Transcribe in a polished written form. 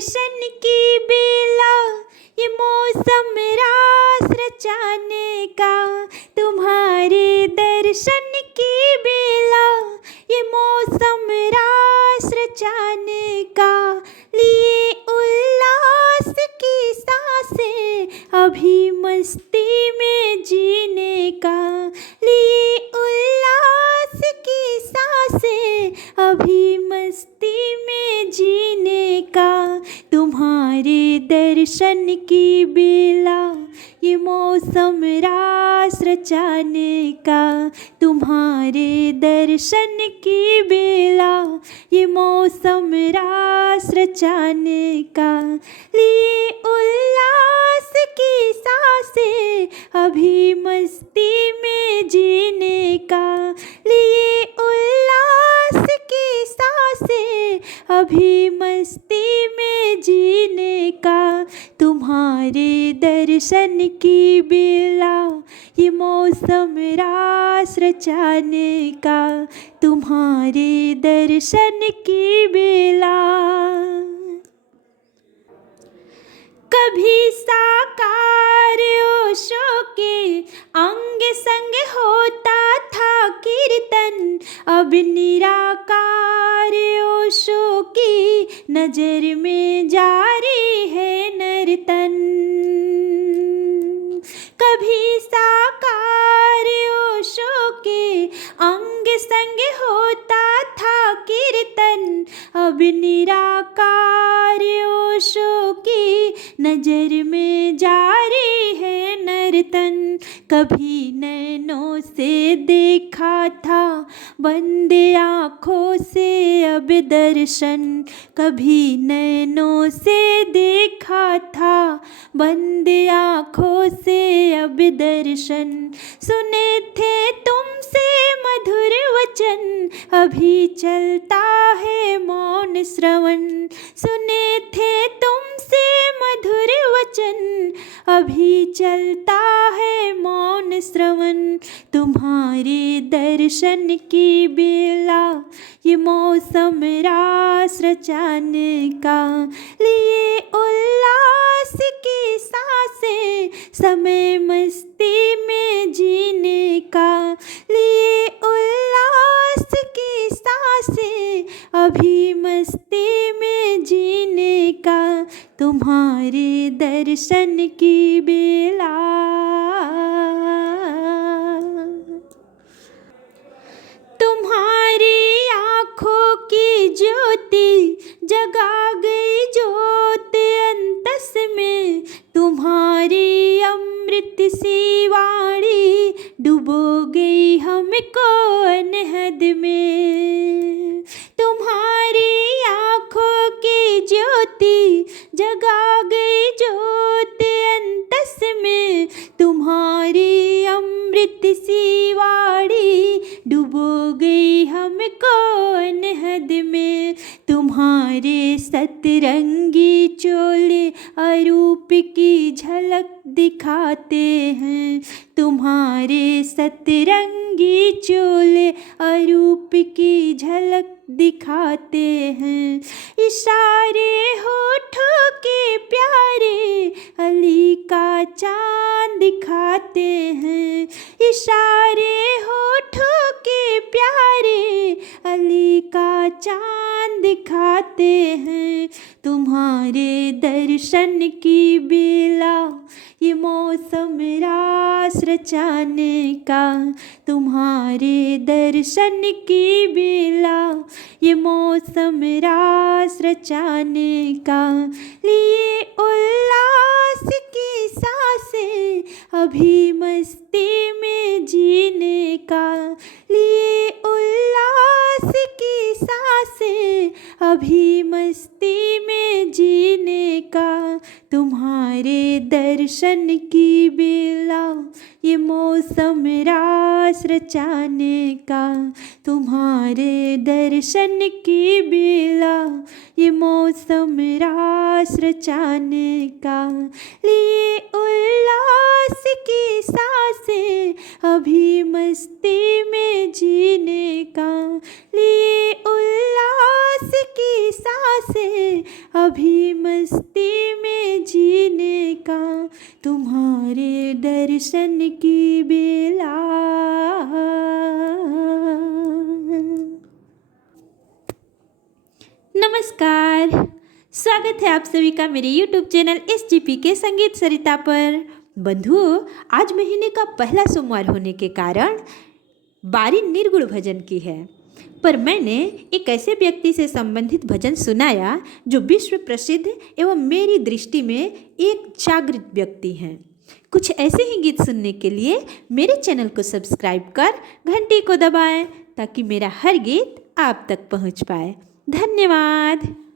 दर्शन की बेला, ये मौसम रास रचाने का। तुम्हारे दर्शन की बेला, ये मौसम रास रचाने का। लिए उल्लास की सांसें अभी मस्ती में जीने का। लिए उल्लास की सांसें अभी मस्ती में जीने का। तुम्हारे दर्शन की बेला, ये मौसम रास रचाने का। तुम्हारे दर्शन की बेला, ये मौसम रास रचाने का। लिए उल्लास की सांसें अभी मस्ती में जीने का। लिए उल्लास की सांसें अभी मस्ती में जीने का। तुम्हारे दर्शन की बेला, ये मौसम रास रचाने का। तुम्हारे दर्शन की बेला। कभी साकार ओशो के अंग संग होता था कीर्तन, अब निराकार ओशो की नजर में जारी है नर्तन। कभी साकार ओशो के अंग संग होता था कीर्तन, अब निराकार ओशो की नजर में जारी है नर्तन। कभी नैनों से देखा था बंद आँखों से अब दर्शन। कभी नैनों से देखा था बंद आँखों से अब दर्शन। सुने थे तुमसे मधुर वचन, अभी चलता है मौन श्रवण। सुने थे तुमसे मधुर वचन, अभी चलता है मौन श्रवण। तुम्हारे दर्शन की बेला, ये मौसम रास रचाने का। लिए उल्लास की सांसें समय मस्ती में जीने का। लिए उल्लास की सांसें अभी मस्ती में जीने का। तुम्हारे दर्शन की बेला। तुम्हारी आँखों की ज्योति जगा गई ज्योत अंतस में। तुम्हारी अमृत सी वाणी डुबो गई हमको अनहद में। तुम्हारी आँखों की ज्योति जगा गई ज्योत अंतस में। तुम्हारी अमृत सी वाणी डुबो गई हमको अनहद में। तुम्हारे सतरंगी चोले अरूप की झलक दिखाते हैं। तुम्हारे सतरंगी चोले अरूप की झलक दिखाते हैं। इशारे होठों के प्यारे अली का चांद दिखाते हैं। इशारे होठों के प्यारे अली का चांद दिखाते हैं। तुम्हारे दर्शन की बेला, ये मौसम रास रचाने का। तुम्हारे दर्शन की बेला, ये मौसम रास रचाने का। लिए उल्लास की सांसें अभी मस्ती में जीने का। लिए उल्लास की सांसें अभी मस्ती में जीने का। तुम्हारे दर्शन की बेला, ये मौसम रास रचाने का। तुम्हारे दर्शन की बेला, ये मौसम रास रचाने का। लिए उल्लास की सांसें अभी मस्ती में जीने का। लिए उल्लास की सांसें अभी मस्ती में जीने का, तुम्हारे दर्शन की बेला। नमस्कार, स्वागत है आप सभी का मेरे YouTube चैनल SGP के संगीत सरिता पर। बंधुओं, आज महीने का पहला सोमवार होने के कारण बारी निर्गुण भजन की है, पर मैंने एक ऐसे व्यक्ति से संबंधित भजन सुनाया जो विश्व प्रसिद्ध एवं मेरी दृष्टि में एक जागृत व्यक्ति हैं। कुछ ऐसे ही गीत सुनने के लिए मेरे चैनल को सब्सक्राइब कर घंटी को दबाएं ताकि मेरा हर गीत आप तक पहुंच पाए। धन्यवाद।